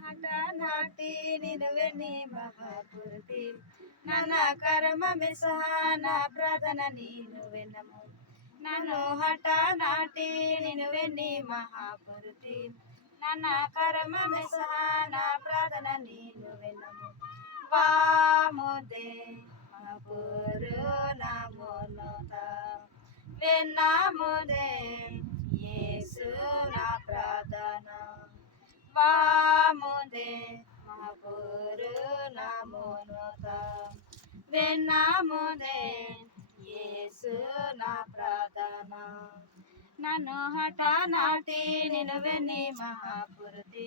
హఠ నాటి నిలువెని మహాపురుటి ನನ್ನ ಕರ್ಮ ಮೆಸಹ నా ప్రార్థన నీను వినము నన్ను హఠ నాటి నిన్ను వెన్ని మహాపురుటి ನನ್ನ కర్మ ಮೆಸಹ నా ప్రార్థన నీను వినము వాముదే మహాపురు నామోనోత విన్నాముదే యేసు నా ప్రార్థన వాముదే మహాపురు నామోనోత విన్నాముదే యేసు నా ప్రార్థన నన్ను హఠ నాటి నిన్ను వెన్ని మహాపురుటి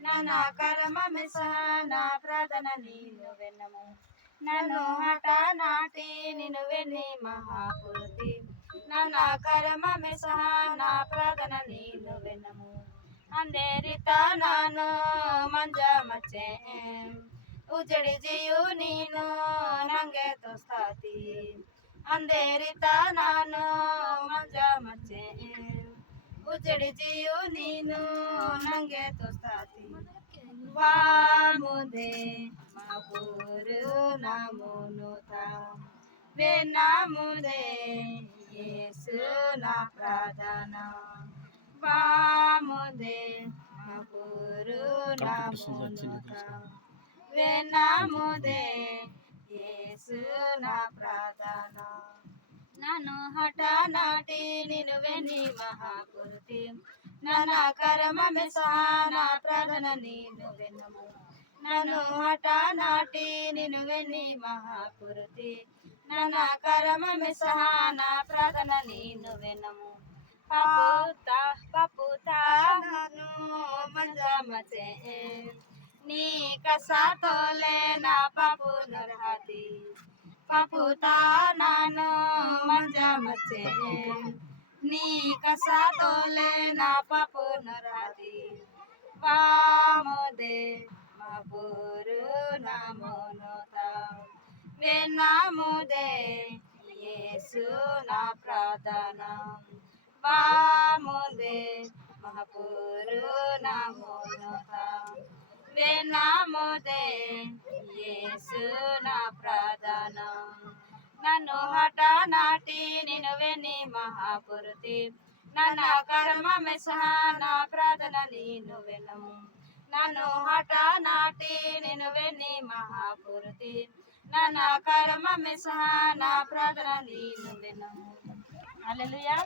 ನನ್ನ కర్మ ಮೆಸಹ నా ప్రార్థన నీను వినము నన్ను హఠ నాటి నిన్ను వెన్ని మహాపురుటి ನನ್ನ కర్మ ಮೆಸಹ నా ప్రార్థన నీను వినము ಅಂದೇರಿತ ನಾನು ಮಂಜ ಮಚ್ಚೆ ಉಜಡಿ ಜಿಯು ನೀನು ನಂಗೆ ತೋಸ್ತಾತಿ ಅಂದೇರಿತ ನಾನು ಮಂಜ ಮಚ್ಚೆ ಉಜಡಿ ಜಿಯು ನೀನು ನಂಗೆ ತೋಸ್ತಾತಿ వాముదే మహాపురు నామోనుత విన్నాముదే యేసు నా ప్రార్థన వాముదే మహాపురు నామోనుత విన్నాముదే యేసు నా ప్రార్థన నన్ను హఠ నాటి నిన్ను వెన్ని మహాపురుటి ನನ್ನ కర్మ ಮೆಸಹ నా ప్రార్థన నీను వినము నన్ను హఠ నాటి నిన్ను వెన్ని మహాపురుటి ನನ್ನ కర్మ ಮೆಸಹ నా ప్రార్థన నీను వినము పపుతా నన్ను మంజ మచే నీ కసతోలే నా పాపు నరహతి పపుతా నాను మంజ మచే నీ కసతోలే నా పాపు నరహతి వాముదే మహాపురు నామోనుత విన్నాముదే యేసు నా ప్రార్థన వాముదే మహాపురు నామోనుత విన్నాముదే యేసు నా ప్రార్థన నన్ను హఠ నాటి నిన్ను వెన్ని మహాపురుటి ನನ್ನ కర్మ ಮೆಸಹ నా ప్రార్థన నీను వినము నన్ను హఠ నాటి నిన్ను వెన్ని మహాపురుటి ನನ್ನ కర్మ ಮೆಸಹ నా ప్రార్థన నీను వినము హల్లెలూయా.